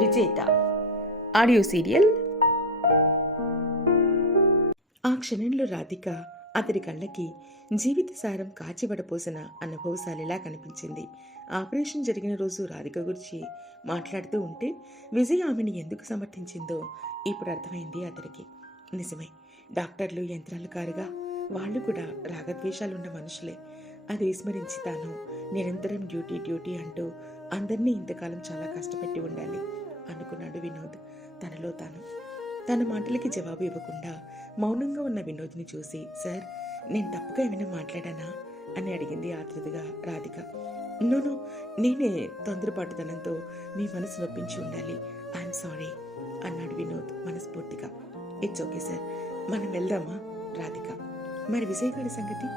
విజేత audio serial. ఆ క్షణంలో రాధిక అతడి కళ్ళకి జీవిత సారం కాచివడపోసిన అనుభవశాలిలా కనిపించింది. ఆపరేషన్ జరిగిన రోజు రాధిక గురించి మాట్లాడుతూ ఉంటే విజయ్ ఆమెను ఎందుకు సమర్థించిందో ఇప్పుడు అర్థమైంది అతడికి. నిజమే, డాక్టర్లు యంత్రాలు కారుగా, వాళ్ళు కూడా రాగద్వేషాలున్న మనుషులే. అది విస్మరించి తాను నిరంతరం డ్యూటీ అంటూ అందరినీ ఇంతకాలం చాలా కష్టపెట్టి ఉండాలి అనుకున్నాడు వినోద్ తనలో తాను. తన మాటలకి జవాబు ఇవ్వకుండా మౌనంగా ఉన్న వినోద్ని చూసి, సార్, నేను తప్పుగా ఏమైనా మాట్లాడానా అని అడిగింది ఆతృతగా రాధిక. నోనో, నేనే తొందరపాటుతనంతో మీ మనసు నొప్పించి ఉండాలి, ఐఎమ్ సారీ అన్నాడు వినోద్ మనస్ఫూర్తిగా. ఇట్స్ ఓకే సార్, మనం వెళ్దామా రాధిక? మరి విజయ్ గారి సంగతి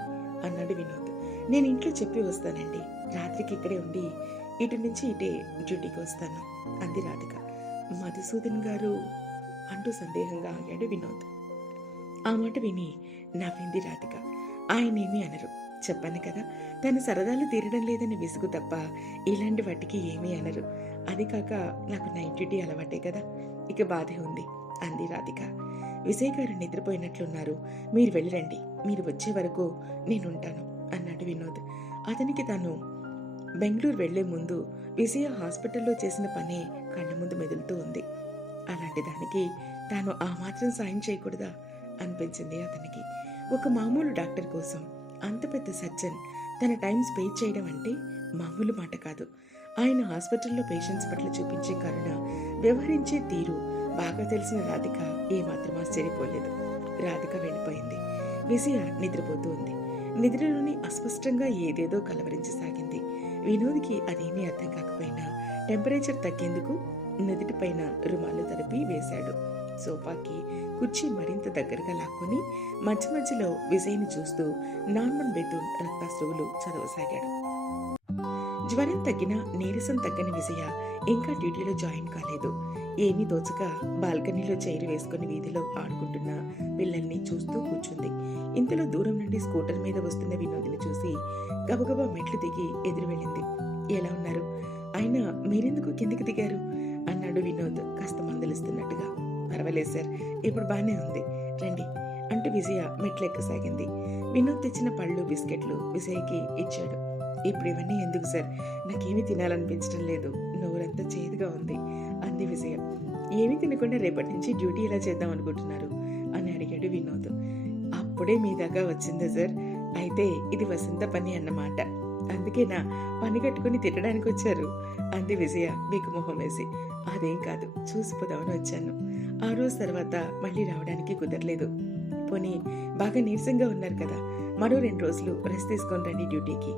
అన్నాడు వినోద్. నేను ఇంట్లో చెప్పి వస్తానండి, రాత్రికి ఇక్కడే ఉండి ఇటు నుంచి ఇటే డ్యూటీకి వస్తాను అంది రాధిక. మధుసూదన్ గారు అంటూ సందేహంగా ఆగాడు వినోద్. ఆ మాట విని నవ్వింది రాధిక. ఆయనేమీ అనరు, చెప్పాను కదా, తన సరదాలు తీరడం లేదని విసుగు తప్ప ఇలాంటి వాటికి ఏమీ అనరు. అది కాక నాకు నైట్ డ్యూటీ అలవాటే కదా, ఇక బాధే ఉంది అంది రాధిక. విజయ్ గారు నిద్రపోయినట్లున్నారు, మీరు వెళ్ళరండి, మీరు వచ్చే వరకు నేనుంటాను అన్నాడు వినోద్. అతనికి తాను బెంగళూరు వెళ్లే ముందు విజయ హాస్పిటల్లో చేసిన పనే కళ్ళ ముందు మెదులుతూ ఉంది. అలాంటి దానికి తాను ఆ మాత్రం సాయం చేయకూడదా అనిపించింది అతనికి. ఒక మామూలు డాక్టర్ కోసం అంత పెద్ద సర్జన్ తన టైం స్పెండ్ చేయడం అంటే మామూలు మాట కాదు. ఆయన హాస్పిటల్లో పేషెంట్స్ పట్ల చూపించే కరుణ, వ్యవహరించే తీరు బాగా తెలిసిన రాధిక ఏమాత్రం ఆశ్చర్యపోలేదు. రాధిక వెళ్ళిపోయింది. విజయ నిద్రపోతూ ఉంది. నిద్రలోని అస్పష్టంగా ఏదేదో కలవరించసాగింది. వినోద్కి అదేమీ అర్థం కాకపోయినా టెంపరేచర్ తగ్గేందుకు నుదిటిపైన రుమాలు తడిపి వేశాడు. సోఫాకి కుర్చీ మరింత దగ్గరగా లాక్కొని మధ్య మధ్యలో విజయ్ని చూస్తూ నార్మన్ బెతూన్ రక్తాశ్రువులు చదవసాగాడు. జ్వరం తగ్గినా నీరసం తగ్గని విజయ ఇంకా డ్యూటీలో జాయిన్ కాలేదు. ఏమీ తోచక బాల్కనీలో చైరు వేసుకుని వీధిలో ఆడుకుంటున్న పిల్లల్ని చూస్తూ కూర్చుంది. ఇంతలో దూరం నుండి స్కూటర్ మీద వస్తున్న వినోద్ని చూసి గబగబా మెట్లు దిగి ఎదురు వెళ్ళింది. ఎలా ఉన్నారు? అయినా మీరెందుకు కిందికి దిగారు అన్నాడు వినోద్ కాస్త మందలిస్తున్నట్టుగా. పర్వాలేదు సార్, ఇప్పుడు బానే ఉంది, రండి అంటూ విజయ మెట్లెక్కసాగింది. వినోద్ తెచ్చిన పళ్ళు బిస్కెట్లు విజయ్కి ఇచ్చాడు. ఇప్పుడు ఇవన్నీ ఎందుకు సార్, నాకేమీ తినాలనిపించడం లేదు, నోరంతా చేదుగా ఉంది అంది విజయ. ఏమీ తినకుండా రేపటి నుంచి డ్యూటీ ఎలా చేద్దాం అనుకుంటున్నారు అని అడిగాడు వినోద్. అప్పుడే మీ దాకా వచ్చిందా సార్? అయితే ఇది వసంత పని అన్నమాట, అందుకేనా పని కట్టుకుని తిట్టడానికి వచ్చారు అంది విజయ బిగు మొహం వేసి. అదేం కాదు, చూసిపోదామని వచ్చాను. ఆ రోజు తర్వాత మళ్ళీ రావడానికి కుదరలేదు. పోనీ బాగా నీరసంగా ఉన్నారు కదా, మరో 2 రోజులు రెస్ట్ తీసుకొని రండి డ్యూటీకి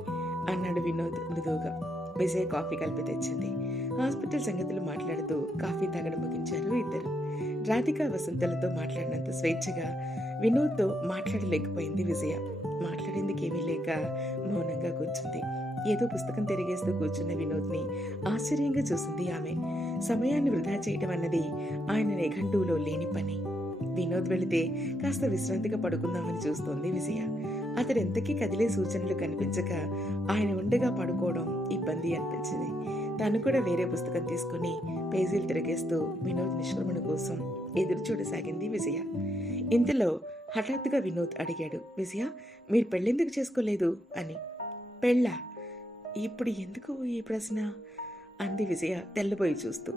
అన్నాడు వినోద్ మృదువుగా. విజయ్ కాఫీ కలిపి తెచ్చింది. హాస్పిటల్ సంగతులు మాట్లాడుతూ కాఫీ తాగడం ముగించారు ఇద్దరు. రాధిక వసంతలతో మాట్లాడినంత స్వేచ్ఛగా వినోద్తో మాట్లాడలేకపోయింది విజయ. మాట్లాడేందుకేమీ లేక మౌనంగా కూర్చుంది. ఏదో పుస్తకం తిరిగేస్తూ కూర్చున్న వినోద్ని ఆశ్చర్యంగా చూసింది ఆమె. సమయాన్ని వృధా చేయడం అన్నది ఆయన నిఘంటువులో లేని పని. వినోద్ వెళితే కాస్త విశ్రాంతిగా పడుకుందామని చూస్తోంది విజయ. అతడెంతకీ కదిలే సూచనలు కనిపించక ఆయన ఉండగా పడుకోవడం ఇబ్బంది అనిపించింది. తను కూడా వేరే పుస్తకం తీసుకుని పేజీలు తిరిగేస్తూ వినోద్ నిష్క్రమణ కోసం ఎదురు చూడసాగింది విజయ. ఇంతలో హఠాత్తుగా వినోద్ అడిగాడు, విజయ, మీరు పెళ్ళెందుకు చేసుకోలేదు అని. పెళ్ళా? ఇప్పుడు ఎందుకు ఈ ప్రశ్న అంది విజయ తెల్లబోయి చూస్తూ.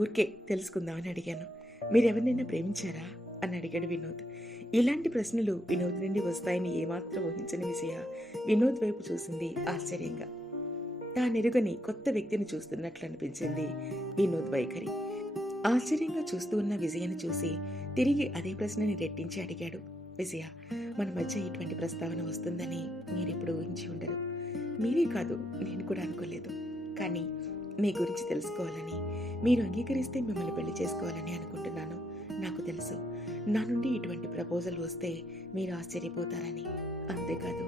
ఊరికే తెలుసుకుందామని అడిగాను. మీరెవరినైనా ప్రేమించారా అని అడిగాడు వినోద్. ఇలాంటి ప్రశ్నలు వినోద్ నుండి వస్తాయని ఏమాత్రం ఊహించని విజయ వినోద్ వైపు చూసింది ఆశ్చర్యంగా. తానెరుగని కొత్త వ్యక్తిని చూస్తున్నట్లు అనిపించింది వినోద్ వైఖరి. ఆశ్చర్యంగా చూస్తూ ఉన్న విజయను చూసి తిరిగి అదే ప్రశ్నని రెట్టించి అడిగాడు. విజయ, మన మధ్య ఇటువంటి ప్రస్తావన వస్తుందని మీరెప్పుడు ఊహించి ఉండరు. మీరే కాదు, నేను కూడా అనుకోలేదు. కానీ మీ గురించి తెలుసుకోవాలని, మీరు అంగీకరిస్తే మిమ్మల్ని పెళ్లి చేసుకోవాలని అనుకుంటున్నాను. నాకు తెలుసు, నా నుండి ఇటువంటి ప్రపోజల్ వస్తే మీరు ఆశ్చర్యపోతారని. అంతేకాదు,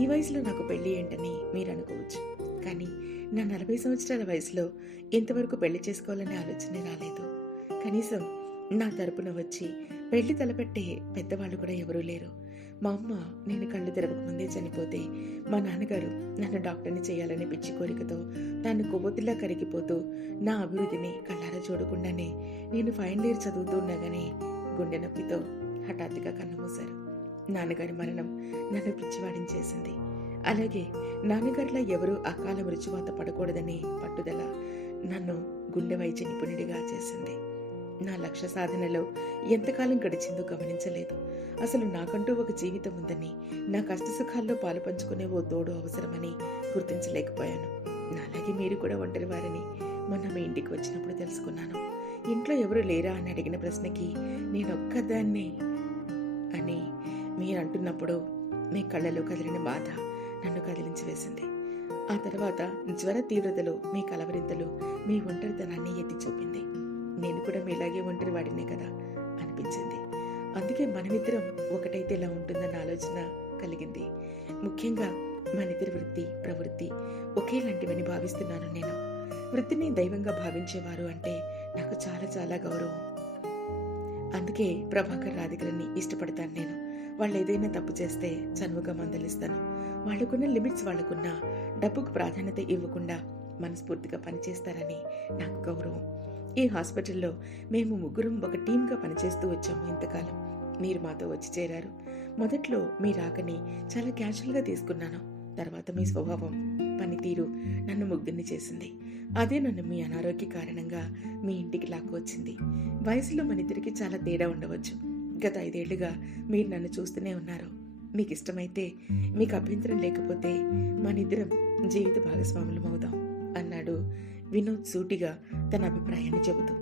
ఈ వయసులో నాకు పెళ్లి ఏంటని మీరు అనుకోవచ్చు. కానీ నా 40 సంవత్సరాల వయసులో ఇంతవరకు పెళ్లి చేసుకోవాలనే ఆలోచనే రాలేదు. కనీసం నా తరపున వచ్చి పెళ్లి తలపెట్టే పెద్దవాళ్ళు కూడా ఎవరూ లేరు. మా అమ్మ నేను కళ్ళు తెరవకముందే చనిపోతే మా నాన్నగారు నన్ను డాక్టర్ని చేయాలనే పిచ్చి కోరికతో తాను కొవ్వొత్తిలా కరిగిపోతూ నా అభివృద్ధిని కళ్ళారా చూడకుండానే నేను ఫైనల్ ఇయర్ చదువుతూ ఉండగానే గుండె నొప్పితో హఠాత్తుగా కన్నుమూశారు. నాన్నగారి మరణం నన్ను పిచ్చివాడిని చేసింది. అలాగే నాన్నగారిలా ఎవరూ అకాల మృత్యువాత పడకూడదనే పట్టుదల నన్ను గుండె వైద్య నిపుణుడిగా చేసింది. నా లక్ష్య సాధనలో ఎంతకాలం గడిచిందో గమనించలేదు. అసలు నాకంటూ ఒక జీవితం ఉందని, నా కష్టసుఖాల్లో పాలు పంచుకునే ఓ తోడు అవసరమని గుర్తించలేకపోయాను. నాలాగే మీరు కూడా ఒంటరి వారని మొన్న మీ ఇంటికి వచ్చినప్పుడు తెలుసుకున్నాను. ఇంట్లో ఎవరు లేరా అని అడిగిన ప్రశ్నకి నేనొక్కదాన్నే అని మీరు అంటున్నప్పుడు మీ కళ్ళలో కదిలిన బాధ నన్ను కదిలించి వేసింది. ఆ తర్వాత జ్వర తీవ్రతలో మీ కలవరింతలు మీ ఒంటరితనాన్ని ఎత్తి చూపింది. నేను కూడా మీలాగే ఒంటరి వాడినే కదా అనిపించింది. అందుకే మనమిద్దరం ఒకటైతే ఎలా ఉంటుందన్న ఆలోచన కలిగింది. ముఖ్యంగా మనిద్దరి వృత్తి ప్రవృత్తి ఒకేలాంటివని భావిస్తున్నాను నేను. వృత్తిని దైవంగా భావించేవారు అంటే నాకు చాలా చాలా గౌరవం. అందుకే ప్రభాకర్ రాధికలని ఇష్టపడతాను నేను. వాళ్ళు ఏదైనా తప్పు చేస్తే చనువుగా మందలిస్తాను. వాళ్ళకున్న లిమిట్స్ వాళ్ళకున్న డబ్బుకు ప్రాధాన్యత ఇవ్వకుండా మనస్ఫూర్తిగా పనిచేస్తారని నాకు గౌరవం. ఈ హాస్పిటల్లో మేము ముగ్గురం ఒక టీంగా పనిచేస్తూ వచ్చాము ఇంతకాలం. మీరు మాతో వచ్చి చేరారు. మొదట్లో మీ రాకని చాలా క్యాజువల్గా తీసుకున్నాను. తర్వాత మీ స్వభావం పనితీరు నన్ను ముగ్ధుని చేసింది. అదే నన్ను మీ అనారోగ్య కారణంగా మీ ఇంటికి లాక్కు వచ్చింది. వయసులో మనిద్దరికి చాలా తేడా ఉండవచ్చు. గత 5 ఏళ్లుగా మీరు నన్ను చూస్తూనే ఉన్నారు. మీకు ఇష్టమైతే, మీకు అభ్యంతరం లేకపోతే మనిద్దరం జీవిత భాగస్వాములం అవుదాం అన్నాడు వినోద్ సూటిగా తన అభిప్రాయాన్ని చెబుతూ.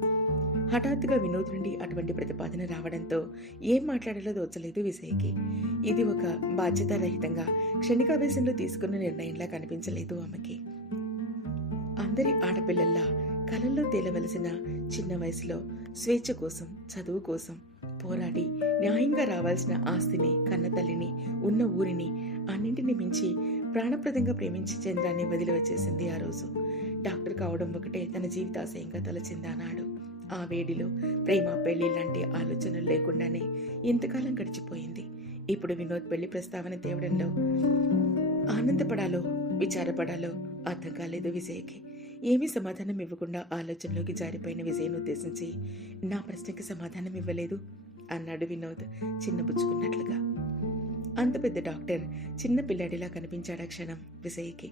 హఠాత్తుగా వినోద్ నుండి అటువంటి ప్రతిపాదన రావడంతో ఏం మాట్లాడాలో దోచలేదు విజయ్కి. ఇది ఒక బాధ్యతారహితంగా క్షణికావేశంలో తీసుకున్న నిర్ణయంలా కనిపించలేదు ఆమెకి. అందరి ఆడపిల్లల్లా కలల్లో తేలవలసిన చిన్న వయసులో స్వేచ్ఛ కోసం, చదువు కోసం పోరాడి న్యాయంగా రావాల్సిన ఆస్తిని, కన్నతల్లిని, ఉన్న ఊరిని అన్నింటినీ మించి ప్రాణప్రదంగా ప్రేమించి చంద్రాన్ని వదిలి వచ్చేసింది ఆ రోజు. డాక్టర్ కావడం ఒకటే తన జీవితాశయంగా తలచిందన్నాడు. ఆ వేడిలో ప్రేమ, పెళ్లి లాంటి ఆలోచనలు లేకుండానే ఇంతకాలం గడిచిపోయింది. ఇప్పుడు వినోద్ పెళ్లి ప్రస్తావన తేవడంలో ఆనందపడాలో విచారపడాలో అర్థం కాలేదు విజయ్కి. ఏమీ సమాధానం ఇవ్వకుండా ఆలోచనలోకి జారిపోయిన విజయ్ను ఉద్దేశించి, నా ప్రశ్నకి సమాధానం ఇవ్వలేదు అన్నాడు వినోద్ చిన్నబుచ్చుకున్నట్లుగా. అంత పెద్ద డాక్టర్ చిన్న పిల్లాడిలా కనిపించాడా క్షణం విజయ్కి.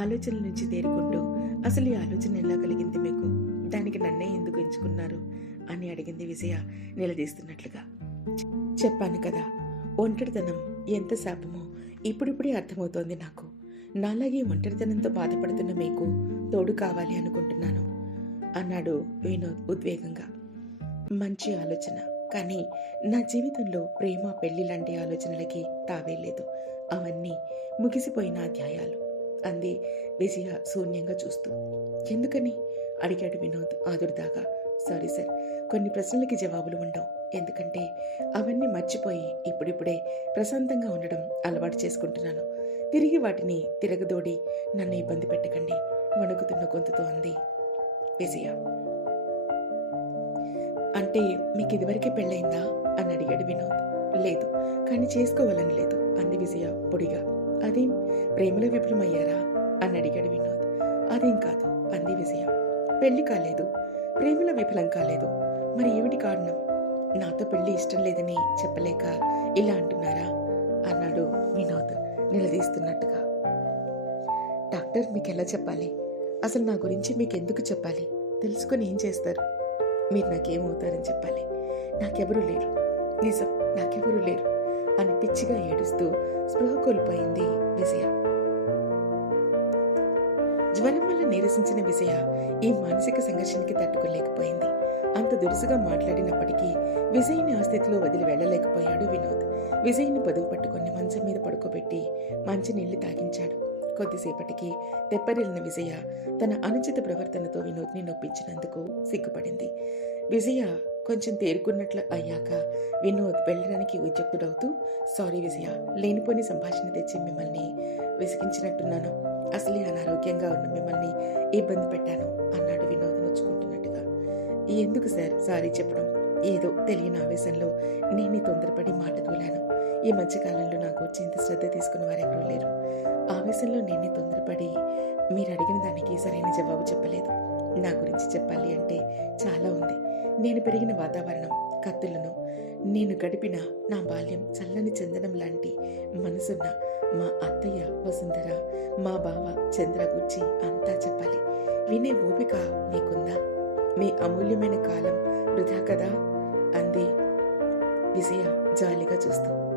ఆలోచనల నుంచి తేరుకుంటూ, అసలు ఈ ఆలోచన ఎలా కలిగింది మీకు? దానికి నన్నే ఎందుకు ఎంచుకున్నారు అని అడిగింది విజయ నిలదీస్తున్నట్లుగా. చెప్పాను కదా, ఒంటరితనం ఎంత శాపమో ఇప్పుడిప్పుడే అర్థమవుతోంది నాకు. నాలాగే ఒంటరితనంతో బాధపడుతున్న మీకు తోడు కావాలి అనుకుంటున్నాను అన్నాడు వినోద్ ఉద్వేగంగా. మంచి ఆలోచన, కానీ నా జీవితంలో ప్రేమ, పెళ్లి లాంటి ఆలోచనలకి తావే లేదు. అవన్నీ ముగిసిపోయిన అధ్యాయాలు అంది విజయ శూన్యంగా చూస్తూ. ఎందుకని అడిగాడు వినోద్ ఆదుర్దాగా. సారీ సార్, కొన్ని ప్రశ్నలకి జవాబులు ఉండవు. ఎందుకంటే అవన్నీ మర్చిపోయి ఇప్పుడిప్పుడే ప్రశాంతంగా ఉండడం అలవాటు చేసుకుంటున్నాను. తిరిగి వాటిని తిరగదోడి నన్ను ఇబ్బంది పెట్టకండి వణుకుతున్న గొంతుతో అంది విజయ. అంటే మీకు ఇదివరకే పెళ్ళయిందా అని అడిగాడు వినోద్. లేదు, కానీ చేసుకోవాలని లేదు అంది విజయ పొడిగా. అదేం, ప్రేమలో విఫలమయ్యారా అని అడిగాడు వినోద్. అదేం కాదు అంది విజయ. పెళ్లి కాలేదు, ప్రేమలో విఫలం కాలేదు, మరి ఏమిటి కారణం? నాతో పెళ్లి ఇష్టం లేదని చెప్పలేక ఇలా అంటున్నారా అన్నాడు వినోద్ నిలదీస్తున్నట్టుగా. డాక్టర్, మీకెలా చెప్పాలి? అసలు నా గురించి మీకెందుకు చెప్పాలి? తెలుసుకొని ఏం చేస్తారు? మీరు నాకేమవుతారని చెప్పాలి. నాకెవరూ లేరు, నిజం నాకెవరూ లేరు అని పిచ్చిగా ఏడుస్తూ స్పృహ కోల్పోయింది విజయ. జ్వరం వల్ల నీరసించిన విజయ ఈ మానసిక సంఘర్షణకి తట్టుకోలేకపోయింది. అంత దురుసుగా మాట్లాడినప్పటికీ విజయ్ని ఆ స్థితిలో వదిలి వెళ్లలేకపోయాడు వినోద్. విజయ్ని పొదువు పట్టుకుని మంచం మీద పడుకోబెట్టి మంచినీళ్లు తాగించాడు. కొద్దిసేపటికి తెప్పరిల్లిన విజయ తన అనుచిత ప్రవర్తనతో వినోద్ని నొప్పించినందుకు సిగ్గుపడింది. విజయ కొంచెం తేరుకున్నట్లు అయ్యాక వినోద్ వెళ్ళడానికి ఉద్యుక్తుడవుతూ, సారీ విజయ, లేనిపోని సంభాషణ తెచ్చి మిమ్మల్ని విసిగించినట్టున్నాను. అసలే అనారోగ్యంగా ఉన్న మిమ్మల్ని ఇబ్బంది పెట్టాను అన్నాడు వినోద్ నొచ్చుకుంటున్నట్టుగా. ఎందుకు సార్ సారీ చెప్పడం? ఏదో తెలియని ఆవేశంలో నేను తొందరపడి మాట తూలాను. ఈ మధ్యకాలంలో నా గురించి ఇంత శ్రద్ధ తీసుకున్న వారెవరూ లేరు. ఆవేశంలో నేనే తొందరపడి మీరు అడిగిన దానికి సరైన జవాబు చెప్పలేదు. నా గురించి చెప్పాలి అంటే చాలా ఉంది. నేను పెరిగిన వాతావరణం, కత్తులను, నేను గడిపిన నా బాల్యం చల్లని చందనం లాంటి మనసున్న మా అత్తయ్య వసుంధర, మా బావ చంద్ర గురించి అంతా చెప్పాలి. వినే ఓపిక మీకుందా? మీ అమూల్యమైన కాలం వృధా కదా అంది విజయ జాలిగా చూస్తూ.